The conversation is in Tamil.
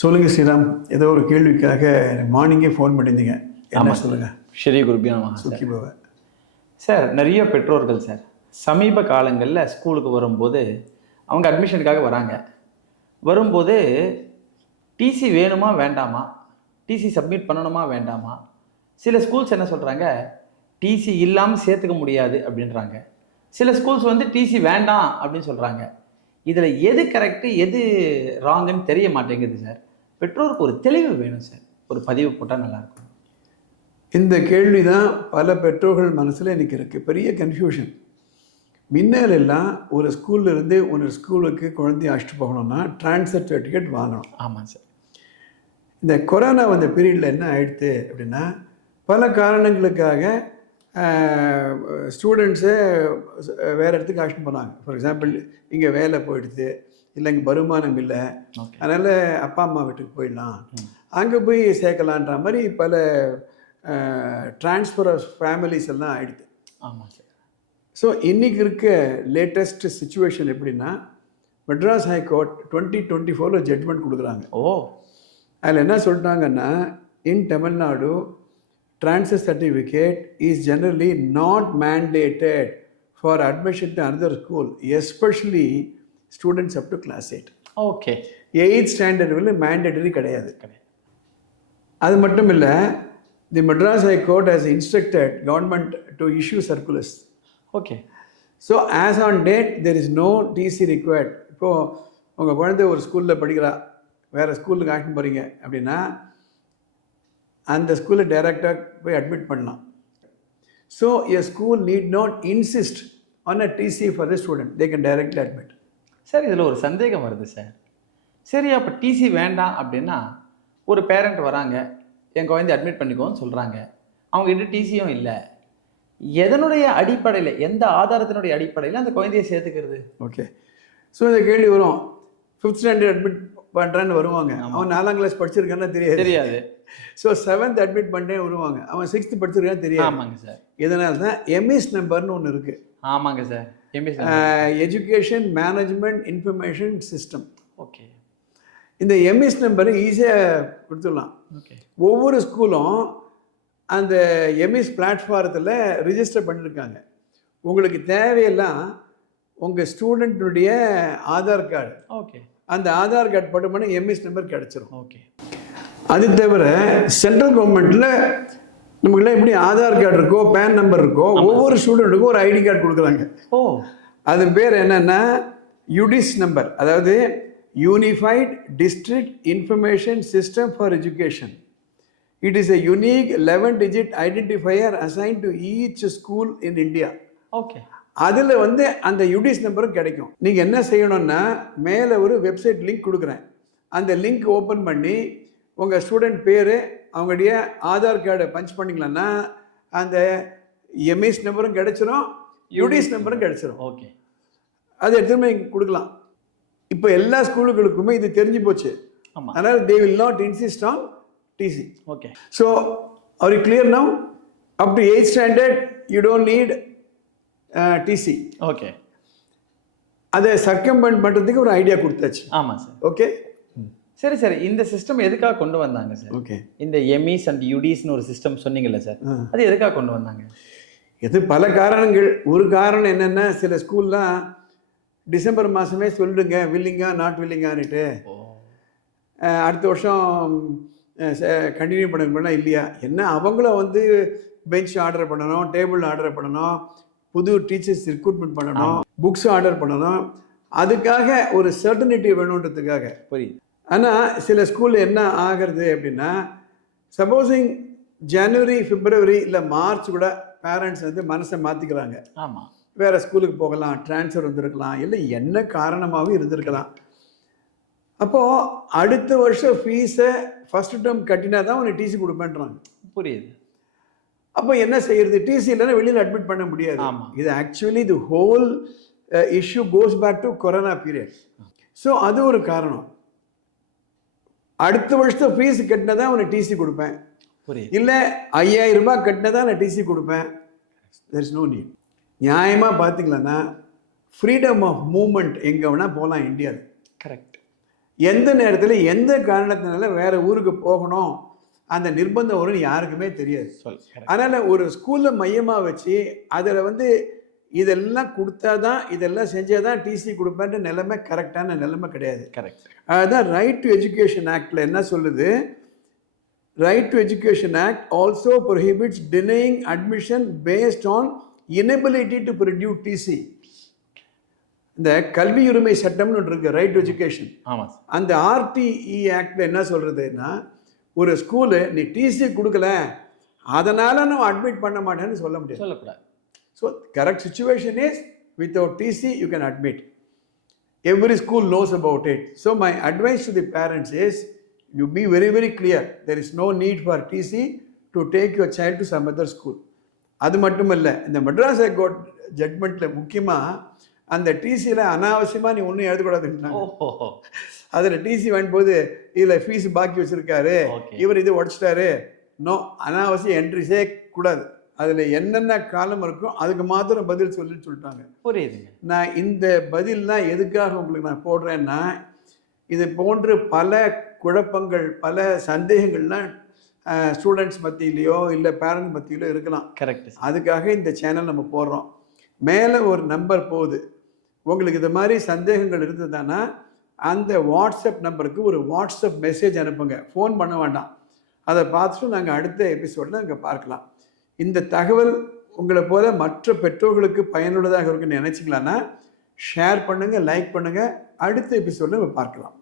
சொல்லுங்கள் ஸ்ரீராம், ஏதோ ஒரு கேள்விக்காக மார்னிங்கே ஃபோன் பண்ணியிருந்தீங்க. என்ன சொல்லுங்கள். ஸ்ரீ குருபியா நமஹ. சுக்கி பவ. சார், நிறைய பெற்றோர்கள் சார் சமீப காலங்களில் ஸ்கூலுக்கு வரும்போது அவங்க அட்மிஷனுக்காக வராங்க. வரும்போது டிசி வேணுமா வேண்டாமா, டிசி சப்மிட் பண்ணணுமா வேண்டாமா, சில ஸ்கூல்ஸ் என்ன சொல்கிறாங்க, டிசி இல்லாமல் சேர்த்துக்க முடியாது அப்படின்றாங்க. சில ஸ்கூல்ஸ் வந்து டிசி வேண்டாம் அப்படின்னு சொல்கிறாங்க. இதில் எது கரெக்டு எது ராங்குன்னு தெரிய மாட்டேங்குது சார். பெற்றோருக்கு ஒரு தெளிவு வேணும் சார். ஒரு பதிவு போட்டால் நல்லாயிருக்கும். இந்த கேள்வி தான் பல பெற்றோர்கள் மனசில் எனக்கு இருக்குது. பெரிய கன்ஃபியூஷன். முன்னால் எல்லாம் ஒரு ஸ்கூல்லேருந்து ஒரு ஸ்கூலுக்கு குழந்தைய அழைச்சிட்டு போகணும்னா ட்ரான்ஸ்ஃபர் சர்டிஃபிகேட் வாங்கணும். ஆமாம் சார். இந்த கொரோனா வந்த பீரியடில் என்ன ஆயிடுது அப்படின்னா, பல காரணங்களுக்காக ஸ்டூடெண்ட்ஸை வேறு இடத்துக்கு அழைச்சிட்டு போனாங்க. ஃபார் எக்ஸாம்பிள், இங்கே வேலை போயிடுது, இல்லை இங்கே வருமானம் இல்லை, அதனால் அப்பா அம்மா வீட்டுக்கு போயிடலாம், அங்கே போய் சேர்க்கலான்ற மாதிரி பல ட்ரான்ஸ்ஃபர் ஆஃப் ஃபேமிலிஸ் எல்லாம் ஆகிடுது. ஆமாம் சார். ஸோ இன்றைக்கி இருக்க லேட்டஸ்ட் சுச்சுவேஷன் எப்படின்னா, மெட்ராஸ் ஹைகோர்ட் 2024 ஜட்மெண்ட் கொடுக்குறாங்க. அதில் என்ன சொல்லிட்டாங்கன்னா, இன் Tamil Nadu transfer certificate is generally not mandated for admission to another school, especially students up to class 8. Okay. 8th standard will mandatory கிடையாது. அது மட்டும் இல்லை, the Madras high court has instructed government to issue circulars. Okay. So as on date there is no TC required. இப்போது உங்கள் குழந்தை ஒரு ஸ்கூலில் படிக்கிறா, வேறு ஸ்கூலுக்கு ஆக்ஷன் போகிறீங்க அப்படின்னா அந்த ஸ்கூலில் டைரெக்டாக போய் அட்மிட் பண்ணலாம். So a school need not insist on a TC for the student, they can directly admit. Sir, இதில் ஒரு சந்தேகம் வருது சார். சரி, அப்போ டிசி வேண்டாம் அப்படின்னா ஒரு பேரண்ட் வராங்க, என் குழந்தை அட்மிட் பண்ணிக்கோன்னு சொல்கிறாங்க, அவங்ககிட்ட டிசியும் இல்லை, எதனுடைய அடிப்படையில், எந்த ஆதாரத்தினுடைய அடிப்படையில் அந்த குழந்தையை சேர்த்துக்கிறது? ஓகே. ஸோ இந்த கேள்வி வரும், 5th ஸ்டாண்டர்ட் அட்மிட் பண்ணுறான்னு வருவாங்க, அவன் 4ஆம் கிளாஸ் படிச்சிருக்கான்னு தெரியாது. ஸோ 7th அட்மிட் பண்ணே வருவாங்க, அவன் 6th படிச்சிருக்கான்னு தெரியாது. ஆமாங்க சார். இதனால தான் எம்எஸ் நம்பர்னு ஒன்று இருக்குது. ஆமாங்க sir. Education management information system. Okay. இந்த எம்எஸ் நம்பர் ஈஸியாக கொடுத்துடலாம். ஓகே. ஒவ்வொரு ஸ்கூலும் அந்த எம்எஸ் பிளாட்ஃபாரத்தில் ரிஜிஸ்டர் பண்ணியிருக்காங்க. உங்களுக்கு தேவையெல்லாம் உங்கள் ஸ்டூடெண்ட்டுடைய ஆதார் கார்டு, ஓகே, அந்த ஆதார் கார்டு போட்டு பண்ண எம்எஸ் நம்பர் கிடச்சிரும். ஓகே. அது தவிர சென்ட்ரல் கவர்மெண்ட்டில் நமக்குலாம் எப்படி ஆதார் கார்டு இருக்கோ, பேன் நம்பர் இருக்கோ, ஒவ்வொரு ஸ்டூடெண்ட்டுக்கும் ஒரு ஐடி கார்டு கொடுக்குறாங்க. அது பேர் என்னென்னா யுடிஸ் நம்பர், அதாவது unified district information system for education. It is a unique 11-digit identifier assign to each school in India. Okay. அதில் வந்து அந்த யுடிஸ் நம்பரும் கிடைக்கும். நீங்கள் என்ன செய்யணும்னா, மேலே ஒரு வெப்சைட் லிங்க் கொடுக்குறேன், அந்த லிங்க் ஓப்பன் பண்ணி உங்கள் ஸ்டூடெண்ட் பேர், அவங்களுடைய ஆதார் கார்டை பஞ்ச் பண்ணிக்கலாம்னா அந்த எம்எஸ் நம்பரும் கிடச்சிரும், யுடிஸ் நம்பரும் கிடச்சிரும். ஓகே. அது எடுத்துமே கொடுக்கலாம். இப்போ எல்லா ஸ்கூலுகளுக்குமே இது தெரிஞ்சு போச்சு. அதனால் they will not insist on TC. Okay. So are you clear now? Up to 8th standard you don't need TC. Okay. அதை சர்க்கம்பன்ட் பண்ணுறதுக்கு ஒரு ஐடியா கொடுத்தாச்சு. ஆமாம் சார். ஓகே. சரி சார், இந்த சிஸ்டம் எதுக்காக கொண்டு வந்தாங்க சார்? ஓகே. இந்த எம்இஸ் அண்ட் யுடிஸ்னு ஒரு சிஸ்டம் சொன்னீங்கல்ல சார், அது எதுக்காக கொண்டு வந்தாங்க? இது பல காரணங்கள். ஒரு காரணம் என்னென்னா, சில ஸ்கூல்லாம் டிசம்பர் மாதமே சொல்லிடுங்க வில்லிங்கா நாட் வில்லிங்கான்னுட்டு, அடுத்த வருஷம் கண்டினியூ பண்ண இல்லையா என்ன, அவங்களும் வந்து பெஞ்ச் ஆர்டர் பண்ணணும், டேபிள் ஆர்டர் பண்ணணும், புது டீச்சர்ஸ் ரெக்ரூட்மெண்ட் பண்ணணும், புக்ஸ் ஆர்டர் பண்ணணும், அதுக்காக ஒரு சர்டனிட்டி வேணுன்றதுக்காக. புரியுது. ஆனால் சில ஸ்கூலில் என்ன ஆகிறது அப்படின்னா, சப்போஸிங் ஜனவரி, பிப்ரவரி இல்லை மார்ச் கூட பேரண்ட்ஸ் வந்து மனசை மாற்றிக்கிறாங்க. ஆமாம், வேறு ஸ்கூலுக்கு போகலாம், ட்ரான்ஸ்ஃபர் வந்திருக்கலாம், இல்லை என்ன காரணமாகவும் இருந்திருக்கலாம். அப்போது அடுத்த வருஷம் ஃபீஸை ஃபஸ்ட் டேர்ம் கட்டினா தான் உனக்கு டிசி கொடுப்பேன்றாங்க. புரியுது. அப்போ என்ன செய்யறது? டிசி இல்லைன்னா வெளியில் அட்மிட் பண்ண முடியாது. இது actually the whole issue goes back to corona period. So அது ஒரு காரணம். அடுத்த வருஷம் ஃபீஸ் கட்டினா தான் உனக்கு டிசி கொடுப்பேன், இல்லை 5000 ரூபாய் கட்டினா தான் நான் டிசி கொடுப்பேன். There is no need. நியாயமாக பார்த்தீங்களன்னா ஃப்ரீடம் ஆஃப் மூமெண்ட் எங்கே வேணால் போகலாம் இந்தியாவில். கரெக்ட். எந்த நேரத்தில் எந்த காரணத்தினால வேற ஊருக்கு போகணும் அந்த நிர்பந்தம் வரும்னு யாருக்குமே தெரியாது. அதனால் ஒரு ஸ்கூலில் மையமாக வச்சு அதில் வந்து இதெல்லாம் கொடுத்தா தான், இதெல்லாம் செஞ்சால் தான் டிசி கொடுப்பேன்ற நிலைமை கரெக்டான நிலைமை கிடையாது. கரெக்ட். அதுதான் ரைட் டு எஜுகேஷன் ஆக்டில் என்ன சொல்லுது, right to education act also prohibits denying admission based on inability to produce TC. இந்த கல்வி உரிமை சட்டம்னு ஒன்று இருக்குது, ரைட் டு எஜுகேஷன். ஆமாம். அந்த ஆர்டிஇ ஆக்டில் என்ன சொல்கிறதுன்னா, ஒரு ஸ்கூலு நீ டிசி கொடுக்கல அதனால் நான் அட்மிட் பண்ண மாட்டேன்னு சொல்ல முடியாது, சொல்லக்கூடாது. So correct situation is without TC you can admit. Every school knows about it. So my advice to the parents is, you be very, very clear. There is no need for TC to take your child to some other school. அது மட்டும் இல்லை, இந்த மெட்ராஸ் ஹைகோர்ட் ஜட்மெண்ட்டில் முக்கியமாக அந்த டிசியில் அனாவசியமாக நீ ஒன்றும் எழுதக்கூடாதுன்றாங்க. அதில் டிசி வாங்கும்போது இதில் ஃபீஸ் பாக்கி வச்சுருக்காரு, இவர் இது உடச்சிட்டாரு, நோ, அனாவசியம் என்ட்ரிஸே கூடாது. அதில் என்னென்ன காலம் இருக்கும் அதுக்கு மாத்திரம் பதில் சொல்லிட்டாங்க. புரியுதுங்க. நான் இந்த பதில்லாம் எதுக்காக உங்களுக்கு நான் போடுறேன்னா, இது போன்று பல குழப்பங்கள், பல சந்தேகங்கள்லாம் ஸ்டூடெண்ட்ஸ் மத்தியிலையோ இல்லை பேரண்ட்ஸ் மத்தியிலோ இருக்கலாம். கரெக்ட். அதுக்காக இந்த சேனல் நம்ம போடுறோம். மேலே ஒரு நம்பர் போகுது, உங்களுக்கு இது மாதிரி சந்தேகங்கள் இருந்ததுன்னா அந்த வாட்ஸ்அப் நம்பருக்கு ஒரு வாட்ஸ்அப் மெசேஜ் அனுப்புங்க, ஃபோன் பண்ண வேண்டாம். அதை பார்த்துட்டு நாங்கள் அடுத்த எபிசோடில் அங்கே பார்க்கலாம். இந்த தகவல் உங்களை போல மற்ற பெற்றோர்களுக்கு பயனுள்ளதாக இருக்குன்னு நினச்சிங்களான்னா ஷேர் பண்ணுங்கள், லைக் பண்ணுங்கள். அடுத்த எபிசோடில் நம்ம பார்க்கலாம்.